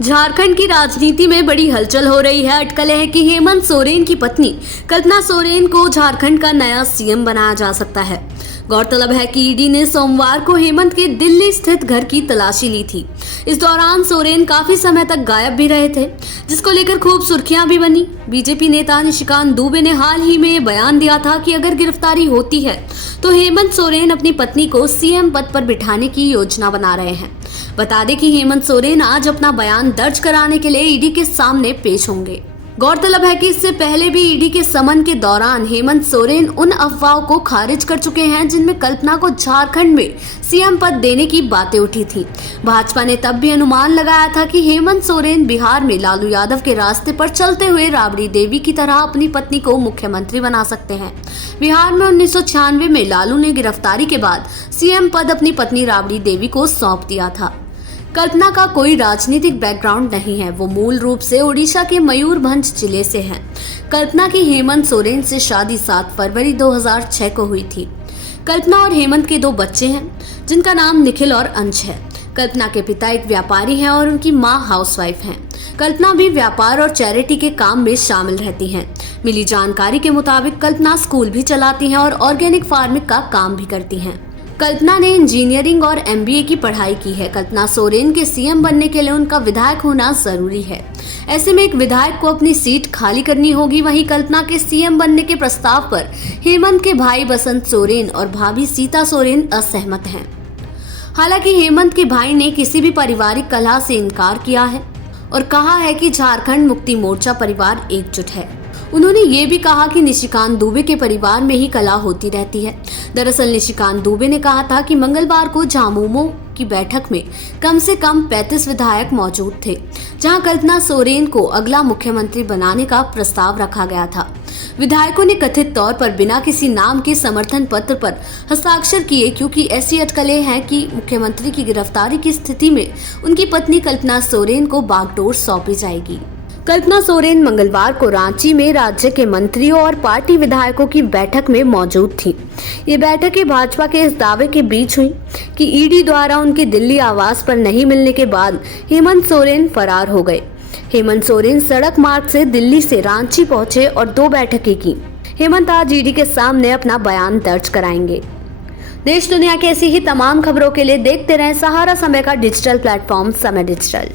झारखंड की राजनीति में बड़ी हलचल हो रही है। अटकलें हैं कि हेमंत सोरेन की पत्नी कल्पना सोरेन को झारखंड का नया सीएम बनाया जा सकता है। गौरतलब है कि ईडी ने सोमवार को हेमंत के दिल्ली स्थित घर की तलाशी ली थी। इस दौरान सोरेन काफी समय तक गायब भी रहे थे, जिसको लेकर खूब सुर्खियां भी बनी। बीजेपी नेता निशिकांत दुबे ने हाल ही में बयान दिया था कि अगर गिरफ्तारी होती है तो हेमंत सोरेन अपनी पत्नी को सीएम पद पर बिठाने की योजना बना रहे हैं। बता दें कि हेमंत सोरेन आज अपना बयान दर्ज कराने के लिए ईडी के सामने पेश होंगे। गौरतलब है कि इससे पहले भी ईडी के समन के दौरान हेमंत सोरेन उन अफवाहों को खारिज कर चुके हैं जिनमें कल्पना को झारखंड में सीएम पद देने की बातें उठी थी। भाजपा ने तब भी अनुमान लगाया था कि हेमंत सोरेन बिहार में लालू यादव के रास्ते पर चलते हुए राबड़ी देवी की तरह अपनी पत्नी को मुख्यमंत्री बना सकते हैं। बिहार में 1996 में लालू ने गिरफ्तारी के बाद सीएम पद अपनी पत्नी राबड़ी देवी को सौंप दिया था। कल्पना का कोई राजनीतिक बैकग्राउंड नहीं है। वो मूल रूप से ओडिशा के मयूरभंज जिले से हैं। कल्पना की हेमंत सोरेन से शादी 7 फरवरी 2006 को हुई थी। कल्पना और हेमंत के 2 बच्चे हैं, जिनका नाम निखिल और अंश है। कल्पना के पिता एक व्यापारी हैं और उनकी मां हाउसवाइफ हैं। कल्पना भी व्यापार और चैरिटी के काम में शामिल रहती हैं। मिली जानकारी के मुताबिक कल्पना स्कूल भी चलाती हैं और ऑर्गेनिक फार्मिंग का काम भी करती हैं। कल्पना ने इंजीनियरिंग और एमबीए की पढ़ाई की है। कल्पना सोरेन के सीएम बनने के लिए उनका विधायक होना जरूरी है। ऐसे में एक विधायक को अपनी सीट खाली करनी होगी। वहीं कल्पना के सीएम बनने के प्रस्ताव पर हेमंत के भाई बसंत सोरेन और भाभी सीता सोरेन असहमत हैं। हालांकि हेमंत के भाई ने किसी भी पारिवारिक कलह से इनकार किया है और कहा है कि झारखंड मुक्ति मोर्चा परिवार एकजुट है। उन्होंने ये भी कहा कि निशिकांत दुबे के परिवार में ही कलह होती रहती है। दरअसल निशिकांत दुबे ने कहा था कि मंगलवार को झामुमो की बैठक में कम से कम 35 विधायक मौजूद थे, जहां कल्पना सोरेन को अगला मुख्यमंत्री बनाने का प्रस्ताव रखा गया था। विधायकों ने कथित तौर पर बिना किसी नाम के समर्थन पत्र पर हस्ताक्षर किए, क्योंकि ऐसी अटकलें हैं कि मुख्यमंत्री की गिरफ्तारी की स्थिति में उनकी पत्नी कल्पना सोरेन को बागडोर सौंपी जाएगी। कल्पना सोरेन मंगलवार को रांची में राज्य के मंत्रियों और पार्टी विधायकों की बैठक में मौजूद थी। ये बैठकें भाजपा के इस दावे के बीच हुई कि ईडी द्वारा उनके दिल्ली आवास पर नहीं मिलने के बाद हेमंत सोरेन फरार हो गए। हेमंत सोरेन सड़क मार्ग से दिल्ली से रांची पहुंचे और 2 बैठकें की। हेमंत आज ईडी के सामने अपना बयान दर्ज कराएंगे। देश दुनिया की ऐसी ही तमाम खबरों के लिए देखते रहें सहारा समय का डिजिटल प्लेटफॉर्म समय डिजिटल।